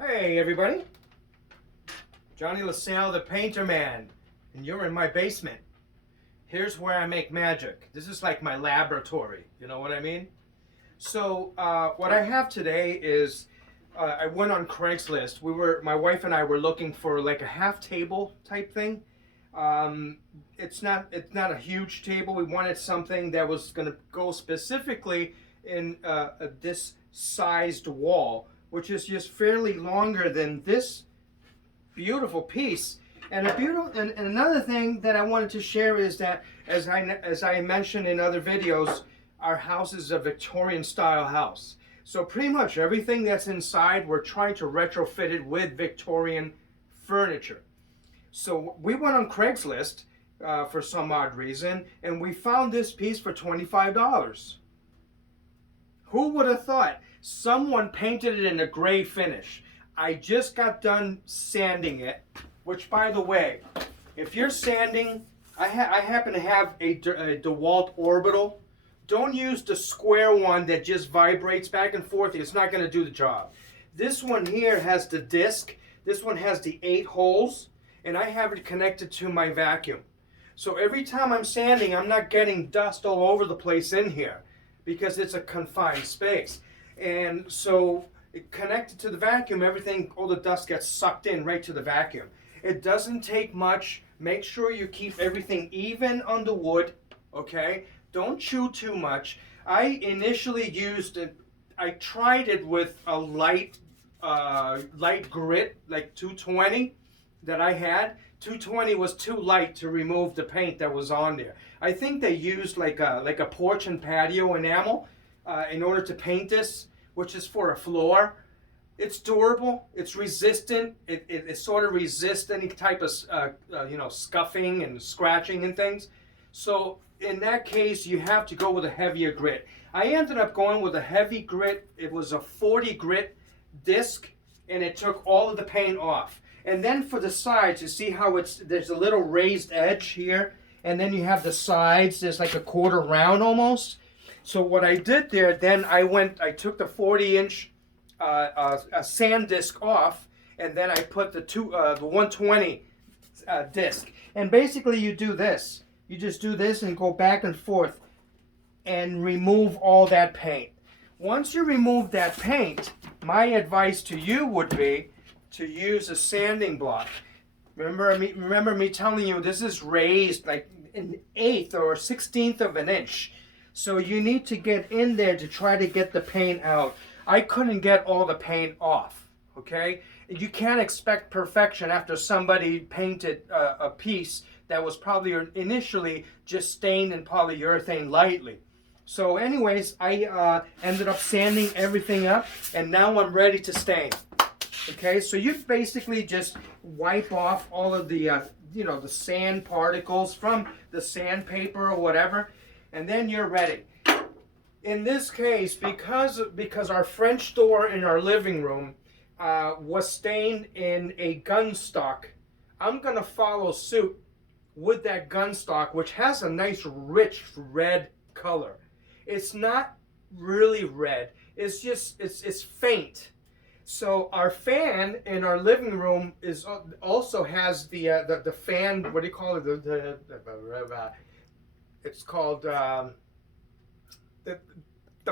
Hey everybody, Johnny LaSalle the Painter Man, and you're in my basement. Here's where I make magic. This is like my laboratory, you know what I mean? So what I have today is I went on Craigslist. My wife and I were looking for like a half table type thing. It's not a huge table. We wanted something that was going to go specifically in this sized wall, which is just fairly longer than this beautiful piece. And another thing that I wanted to share is that, as I mentioned in other videos, our house is a Victorian style house. So pretty much everything that's inside, we're trying to retrofit it with Victorian furniture. So we went on Craigslist for some odd reason, and we found this piece for $25. Who would have thought? Someone painted it in a gray finish. I just got done sanding it, which, by the way, if you're sanding, I happen to have a DeWalt Orbital. Don't use the square one that just vibrates back and forth. It's not going to do the job. This one here has the disc. This one has the 8 holes, and I have it connected to my vacuum. So every time I'm sanding, I'm not getting dust all over the place in here because it's a confined space. And so connected to the vacuum, everything, all the dust gets sucked in right to the vacuum. It doesn't take much. Make sure you keep everything even on the wood, okay? Don't chew too much. I initially I tried it with a light grit, like 220 that I had. 220 was too light to remove the paint that was on there. I think they used like a porch and patio enamel in order to paint this, which is for a floor. It's durable. It's resistant. It sort of resists any type of scuffing and scratching and things. So in that case, you have to go with a heavier grit. I ended up going with a heavy grit. It was a 40 grit disc, and it took all of the paint off. And then for the sides, you see how there's a little raised edge here, and then you have the sides. There's like a quarter round almost. So what I did there, then I took the 40-inch sand disc off, and then I put the 120 disc. And basically, you do this. You just do this and go back and forth, and remove all that paint. Once you remove that paint, my advice to you would be to use a sanding block. Remember me telling you this is raised like an 1/8 or 1/16 of an inch. So you need to get in there to try to get the paint out. I couldn't get all the paint off, okay? You can't expect perfection after somebody painted a piece that was probably initially just stained in polyurethane lightly. So anyways, I ended up sanding everything up, and now I'm ready to stain. Okay, so you basically just wipe off all of the the sand particles from the sandpaper or whatever, and then you're ready. In this case, because our French door in our living room was stained in a gun stock, I'm gonna follow suit with that gun stock, which has a nice rich red color. It's not really red. It's just it's faint. So our fan in our living room also has the fan. What do you call it? It's called the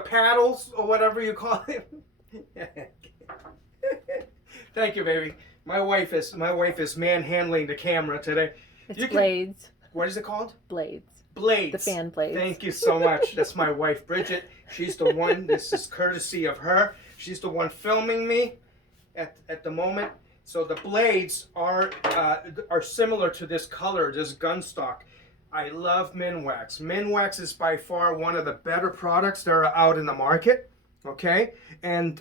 paddles or whatever you call it. Thank you, baby. My wife is manhandling the camera today. It's blades. What is it called? Blades. Blades. The fan blades. Thank you so much. That's my wife, Bridget. She's the one. This is courtesy of her. She's the one filming me at the moment. So the blades are similar to this color, this gun stock. I love Minwax. Minwax is by far one of the better products that are out in the market. Okay, and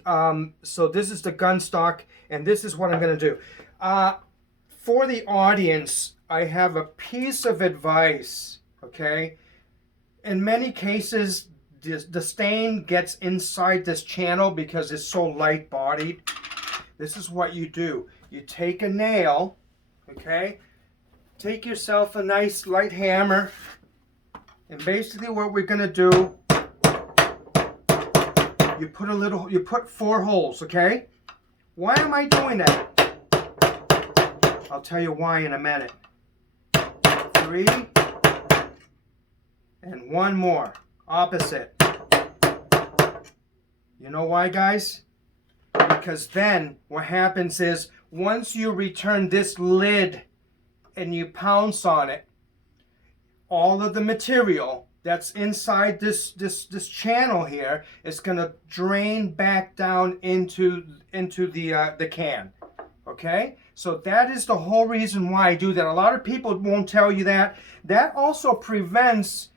so this is the gun stock, and this is what I'm going to do. For the audience, I have a piece of advice. Okay, in many cases, the stain gets inside this channel because it's so light bodied. This is what you do. You take a nail, okay? Take yourself a nice light hammer, and basically what we're gonna do, you put 4 holes, okay? Why am I doing that? I'll tell you why in a minute. 3, and 1 more, opposite. You know why, guys? Because then what happens is once you return this lid and you pounce on it, all of the material that's inside this channel here is going to drain back down into the can. Okay? So that is the whole reason why I do that. A lot of people won't tell you that. That also prevents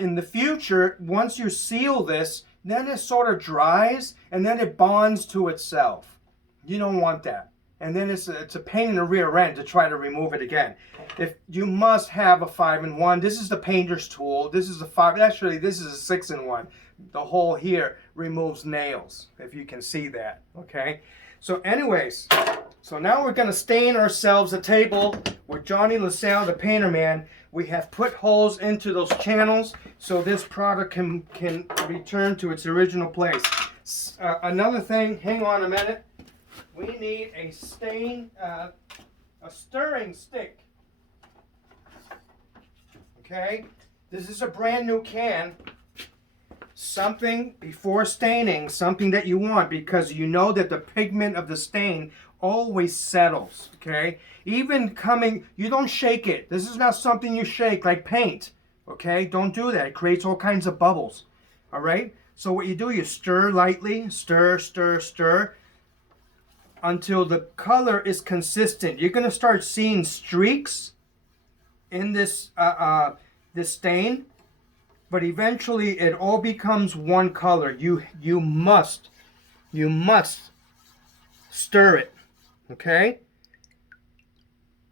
in the future, once you seal this, then it sort of dries and then it bonds to itself. You don't want that. And then it's a pain in the rear end to try to remove it again. If you must have a 5-in-1. This is the painter's tool. This is a 5. Actually, this is a 6-in-1. The hole here removes nails, if you can see that. Okay. So, anyways, so now we're going to stain ourselves a table with Johnny LaSalle, the painter man. We have put holes into those channels so this product can return to its original place. Another thing, hang on a minute. We need a stirring stick. Okay, this is a brand new can. Something before staining, something that you want, because you know that the pigment of the stain always settles. Okay, even coming, you don't shake it. This is not something you shake like paint. Okay, don't do that. It creates all kinds of bubbles. All right, so what you do, you stir lightly, stir, stir, stir, until the color is consistent. You're going to start seeing streaks in this this stain, but eventually it all becomes one color. You must stir it. Okay?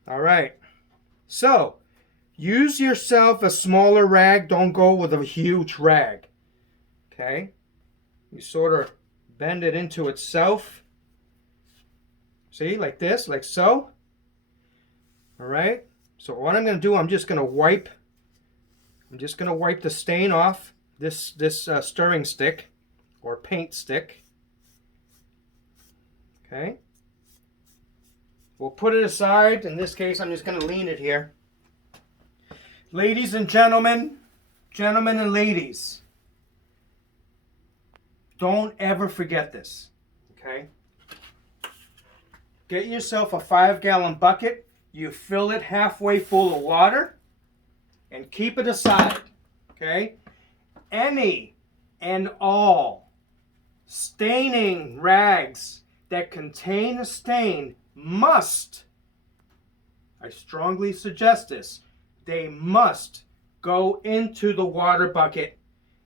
All right. So, use yourself a smaller rag. Don't go with a huge rag. Okay? You sort of bend it into itself. See, like this, like so. All right. So what I'm going to do, I'm just going to wipe the stain off this stirring stick or paint stick. Okay. We'll put it aside. In this case, I'm just going to lean it here. Ladies and gentlemen, gentlemen and ladies, don't ever forget this. Okay. Get yourself a 5-gallon bucket. You fill it halfway full of water and keep it aside. Okay? Any and all staining rags that contain a stain must, I strongly suggest this, they must go into the water bucket,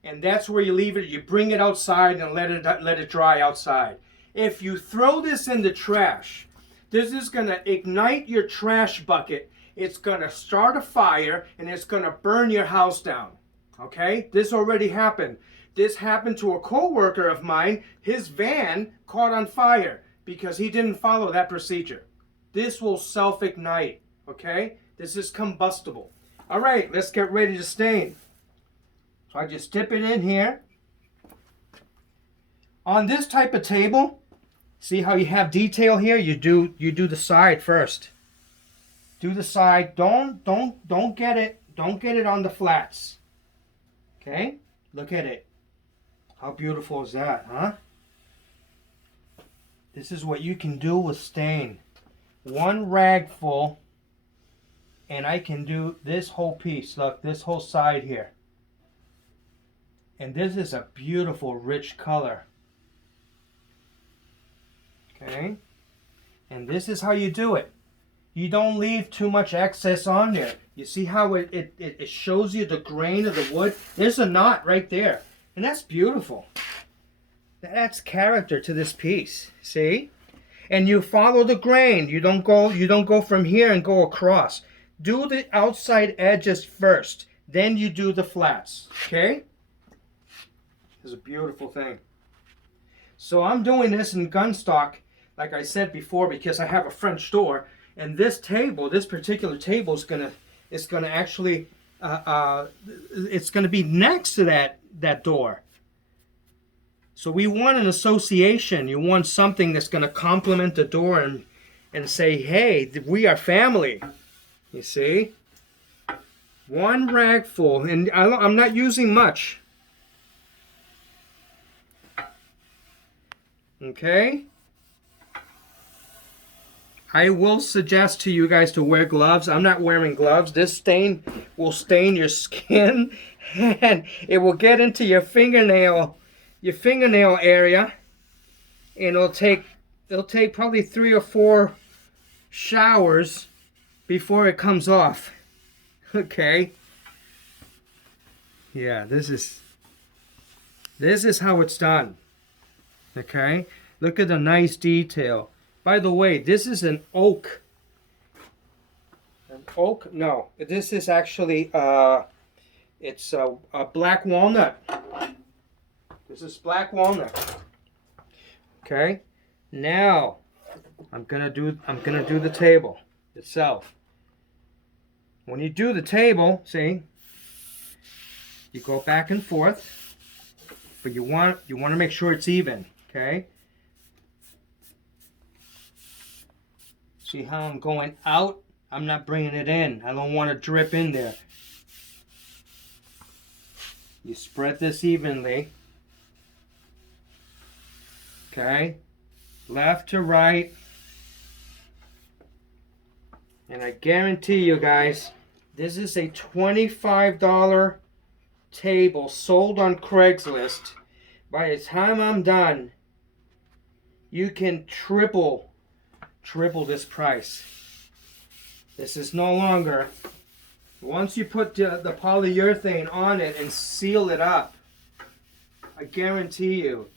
and that's where you leave it. You bring it outside and let it dry outside. If you throw this in the trash, this is going to ignite your trash bucket. It's going to start a fire and it's going to burn your house down. Okay? This already happened. This happened to a co-worker of mine. His van caught on fire because he didn't follow that procedure. This will self-ignite. Okay? This is combustible. All right, let's get ready to stain. So I just dip it in here. On this type of table, see how you have detail here? You do the side first. Do the side. Don't get it on the flats. Okay? Look at it. How beautiful is that, huh? This is what you can do with stain. One rag full, and I can do this whole piece. Look, this whole side here. And this is a beautiful, rich color. Okay, and this is how you do it. You don't leave too much excess on there. You see how it shows you the grain of the wood? There's a knot right there, and that's beautiful. That adds character to this piece. See, and you follow the grain. You don't go from here and go across. Do the outside edges first, then you do the flats. Okay, it's a beautiful thing. So I'm doing this in gunstock, like I said before, because I have a French door, and this table, this particular table, is gonna actually, it's gonna be next to that door. So we want an association. You want something that's going to complement the door and say, hey, we are family. You see? One rag full, and I'm not using much. Okay? I will suggest to you guys to wear gloves. I'm not wearing gloves. This stain will stain your skin and it will get into your fingernail area, and it'll take probably 3 or 4 showers before it comes off. Okay? Yeah, this is how it's done. Okay? Look at the nice detail. By the way, this is an oak. An oak? No, this is actually it's a black walnut. This is black walnut. Okay. Now, I'm gonna do the table itself. When you do the table, see, you go back and forth, but you want to make sure it's even. Okay. See how I'm going out? I'm not bringing it in. I don't want to drip in there. You spread this evenly. Okay? Left to right. And I guarantee you guys, this is a $25 table sold on Craigslist. By the time I'm done, you can triple this price. This is no longer, once you put the polyurethane on it and seal it up, I guarantee you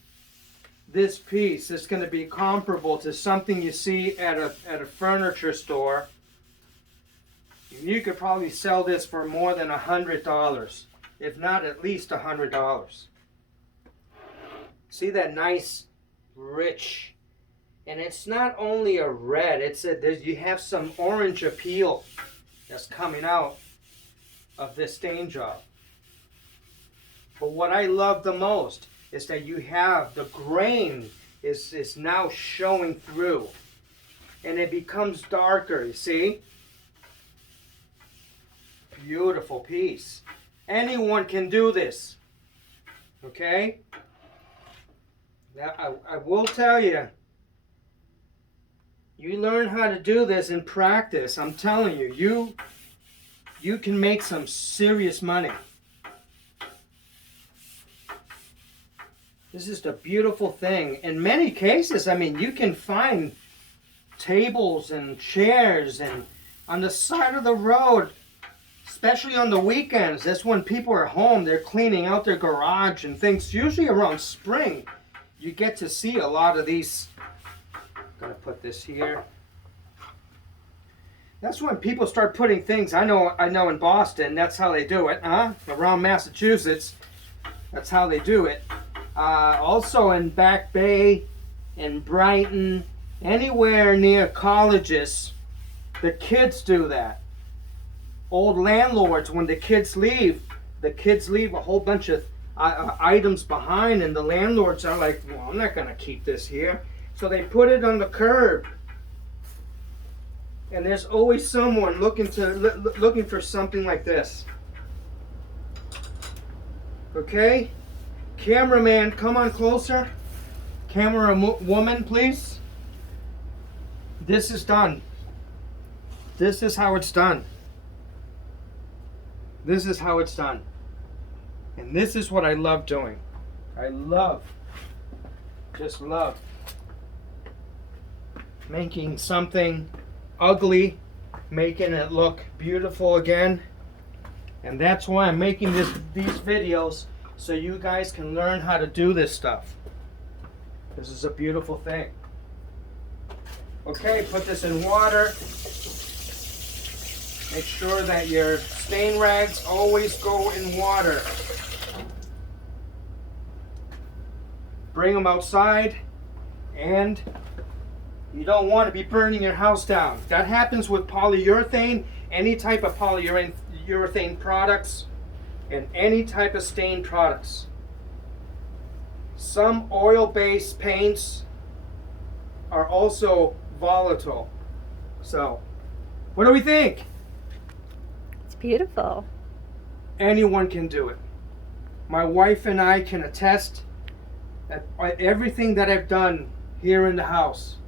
this piece is going to be comparable to something you see at a furniture store. You could probably sell this for more than $100, if not at least $100. See that nice rich, and it's not only a red, you have some orange appeal that's coming out of this stain job. But what I love the most is that you have the grain is now showing through, and it becomes darker, you see? Beautiful piece. Anyone can do this. Okay? Now I will tell you, you learn how to do this in practice. I'm telling you, you can make some serious money. This is the beautiful thing. In many cases, I mean, you can find tables and chairs and on the side of the road, especially on the weekends. That's when people are home. They're cleaning out their garage and things. Usually around spring, you get to see a lot of these. I'm gonna put this here. That's when people start putting things. I know in Boston, that's how they do it, huh? Around Massachusetts, that's how they do it. Also in Back Bay, in Brighton, anywhere near colleges, the kids do that. Old landlords, when the kids leave a whole bunch of items behind, and the landlords are like, well, I'm not gonna keep this here. So they put it on the curb, and there's always someone looking for something like this. Okay, cameraman, come on closer. Camera woman, please. This is done. This is how it's done. This is how it's done. And this is what I love doing. I just love making something ugly, making it look beautiful again. And that's why I'm making these videos, so you guys can learn how to do this stuff. This is a beautiful thing. Okay, put this in water. Make sure that your stain rags always go in water. Bring them outside, and you don't want to be burning your house down. That happens with polyurethane, any type of polyurethane products, and any type of stain products. some oil-based paints are also volatile. So, what do we think? It's beautiful. Anyone can do it. My wife and I can attest that everything that I've done here in the house,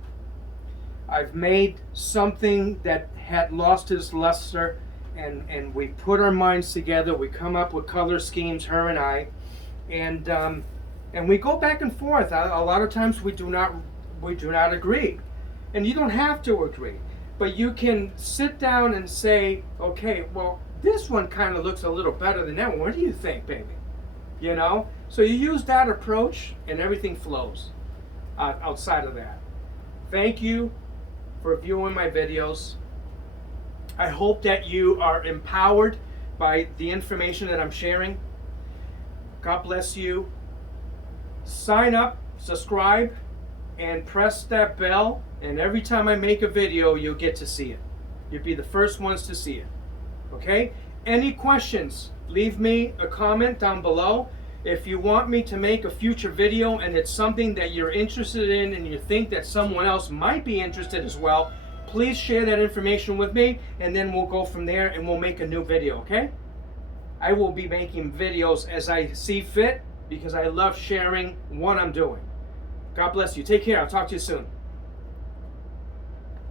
I've made something that had lost its luster, and we put our minds together. We come up with color schemes, her and I, and we go back and forth. A lot of times we do not agree, and you don't have to agree, but you can sit down and say, okay, well, this one kind of looks a little better than that one. What do you think, baby? You know, so you use that approach, and everything flows outside of that. Thank you for viewing my videos. I hope that you are empowered by the information that I'm sharing. God bless you. Sign up, subscribe, and press that bell, and every time I make a video, you'll get to see it. You'll be the first ones to see it. Okay? Any questions, leave me a comment down below. If you want me to make a future video and it's something that you're interested in and you think that someone else might be interested as well, please share that information with me, and then we'll go from there and we'll make a new video, okay? I will be making videos as I see fit because I love sharing what I'm doing. God bless you. Take care. I'll talk to you soon.